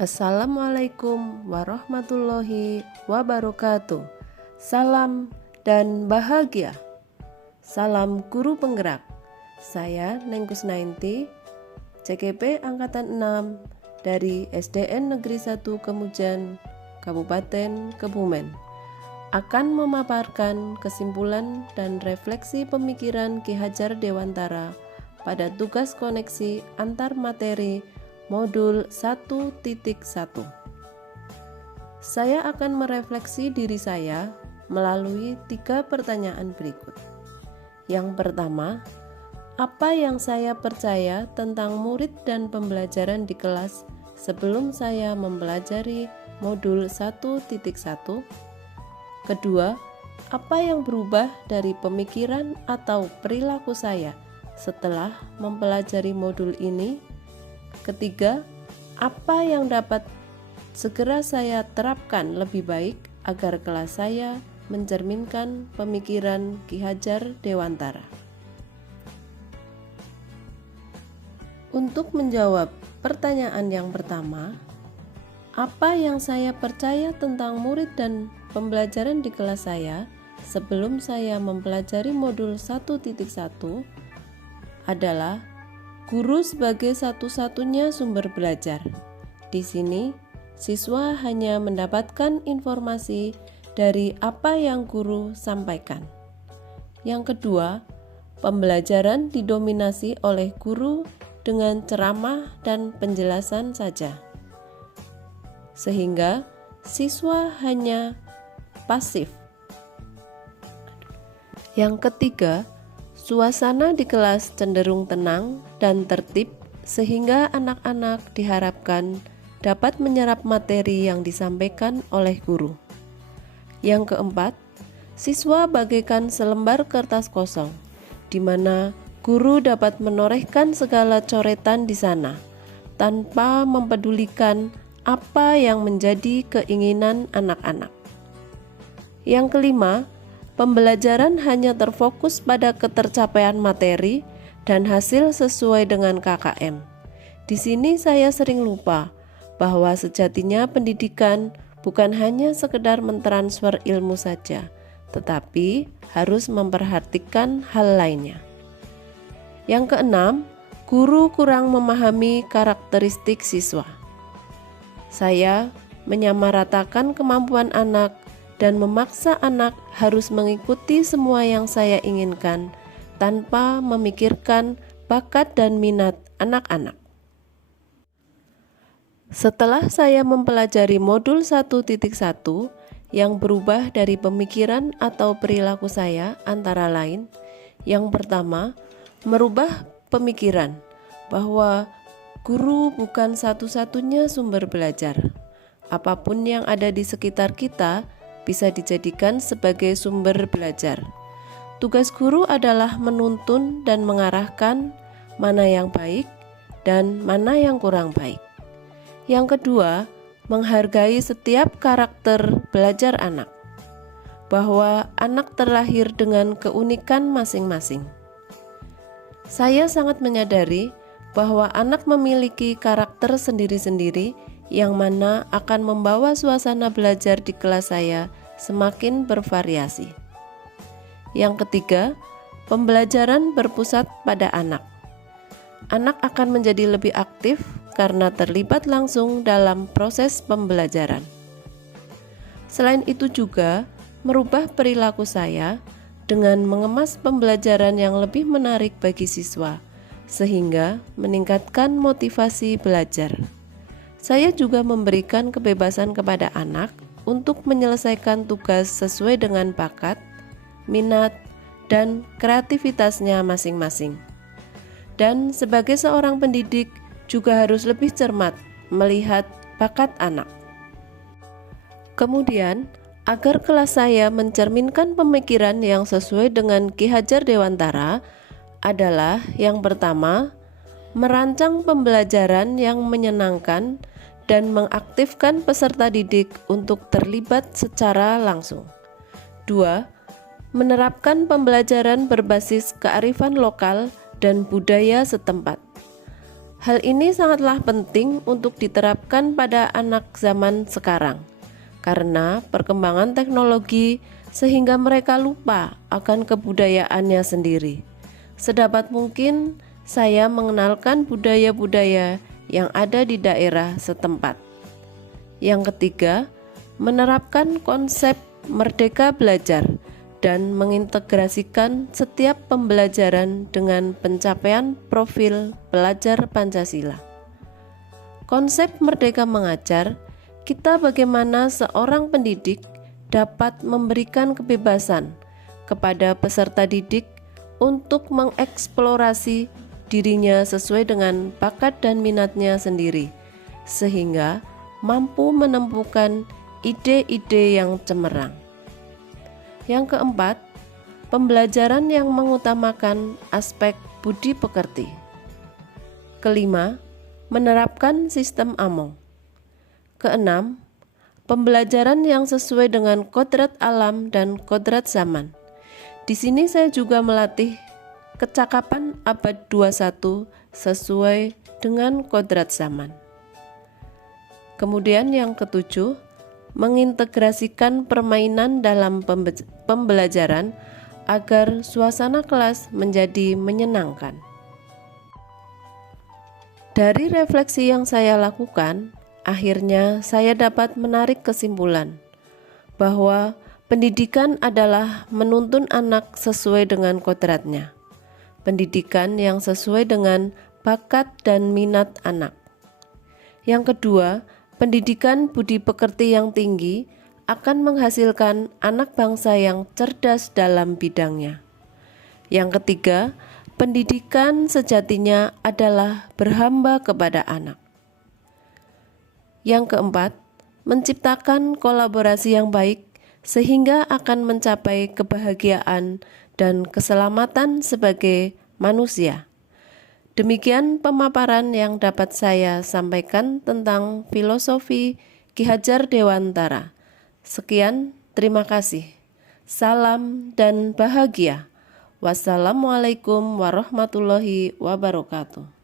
Assalamualaikum warahmatullahi wabarakatuh. Salam dan bahagia. Salam guru penggerak. Saya Nengkus 90, CGP Angkatan 6 dari SDN Negeri 1 Kemujan, Kabupaten Kebumen, akan memaparkan kesimpulan dan refleksi pemikiran Ki Hajar Dewantara pada tugas koneksi antar materi Modul 1.1. Saya akan merefleksi diri saya melalui 3 pertanyaan berikut. Yang pertama, apa yang saya percaya tentang murid dan pembelajaran di kelas sebelum saya mempelajari Modul 1.1? Kedua, apa yang berubah dari pemikiran atau perilaku saya setelah mempelajari modul ini? Ketiga, apa yang dapat segera saya terapkan lebih baik agar kelas saya mencerminkan pemikiran Ki Hajar Dewantara? Untuk menjawab pertanyaan yang pertama, apa yang saya percaya tentang murid dan pembelajaran di kelas saya sebelum saya mempelajari modul 1.1 adalah guru sebagai satu-satunya sumber belajar. Di sini, siswa hanya mendapatkan informasi dari apa yang guru sampaikan. Yang kedua, pembelajaran didominasi oleh guru dengan ceramah dan penjelasan saja, sehingga siswa hanya pasif. Yang ketiga, suasana di kelas cenderung tenang dan tertib sehingga anak-anak diharapkan dapat menyerap materi yang disampaikan oleh guru. Yang keempat, siswa bagaikan selembar kertas kosong, di mana guru dapat menorehkan segala coretan di sana, tanpa mempedulikan apa yang menjadi keinginan anak-anak. Yang kelima, pembelajaran hanya terfokus pada ketercapaian materi dan hasil sesuai dengan KKM. Di sini saya sering lupa bahwa sejatinya pendidikan bukan hanya sekedar mentransfer ilmu saja, tetapi harus memperhatikan hal lainnya. Yang keenam, guru kurang memahami karakteristik siswa. Saya menyamaratakan kemampuan anak dan memaksa anak harus mengikuti semua yang saya inginkan tanpa memikirkan bakat dan minat anak-anak. Setelah saya mempelajari modul 1.1 yang berubah dari pemikiran atau perilaku saya antara lain, yang pertama, merubah pemikiran bahwa guru bukan satu-satunya sumber belajar. Apapun yang ada di sekitar kita bisa dijadikan sebagai sumber belajar. Tugas guru adalah menuntun dan mengarahkan mana yang baik dan mana yang kurang baik. Yang kedua, menghargai setiap karakter belajar anak, bahwa anak terlahir dengan keunikan masing-masing. Saya sangat menyadari bahwa anak memiliki karakter sendiri-sendiri yang mana akan membawa suasana belajar di kelas saya semakin bervariasi. Yang ketiga, pembelajaran berpusat pada anak. Anak akan menjadi lebih aktif karena terlibat langsung dalam proses pembelajaran. Selain itu juga merubah perilaku saya dengan mengemas pembelajaran yang lebih menarik bagi siswa, sehingga meningkatkan motivasi belajar. Saya juga memberikan kebebasan kepada anak untuk menyelesaikan tugas sesuai dengan bakat, minat, dan kreativitasnya masing-masing. Dan sebagai seorang pendidik juga harus lebih cermat melihat bakat anak. Kemudian, agar kelas saya mencerminkan pemikiran yang sesuai dengan Ki Hajar Dewantara adalah yang pertama, merancang pembelajaran yang menyenangkan dan mengaktifkan peserta didik untuk terlibat secara langsung. 2. Menerapkan pembelajaran berbasis kearifan lokal dan budaya setempat. Hal ini sangatlah penting untuk diterapkan pada anak zaman sekarang, karena perkembangan teknologi sehingga mereka lupa akan kebudayaannya sendiri. Sedapat mungkin saya mengenalkan budaya-budaya yang ada di daerah setempat. Yang ketiga, menerapkan konsep merdeka belajar dan mengintegrasikan setiap pembelajaran dengan pencapaian profil pelajar Pancasila. Konsep merdeka mengajar kita bagaimana seorang pendidik dapat memberikan kebebasan kepada peserta didik untuk mengeksplorasi dirinya sesuai dengan bakat dan minatnya sendiri, sehingga mampu menemukan ide-ide yang cemerlang. Yang keempat, pembelajaran yang mengutamakan aspek budi pekerti. Kelima, menerapkan sistem AMONG. Keenam, pembelajaran yang sesuai dengan kodrat alam dan kodrat zaman. Di sini saya juga melatih kecakapan abad 21 sesuai dengan kodrat zaman. Kemudian yang ketujuh, mengintegrasikan permainan dalam pembelajaran agar suasana kelas menjadi menyenangkan. Dari refleksi yang saya lakukan, akhirnya saya dapat menarik kesimpulan bahwa pendidikan adalah menuntun anak sesuai dengan kodratnya, pendidikan yang sesuai dengan bakat dan minat anak. Yang kedua, pendidikan budi pekerti yang tinggi akan menghasilkan anak bangsa yang cerdas dalam bidangnya. Yang ketiga, pendidikan sejatinya adalah berhamba kepada anak. Yang keempat, menciptakan kolaborasi yang baik sehingga akan mencapai kebahagiaan dan keselamatan sebagai manusia. Demikian pemaparan yang dapat saya sampaikan tentang filosofi Ki Hajar Dewantara. Sekian, terima kasih. Salam dan bahagia. Wassalamualaikum warahmatullahi wabarakatuh.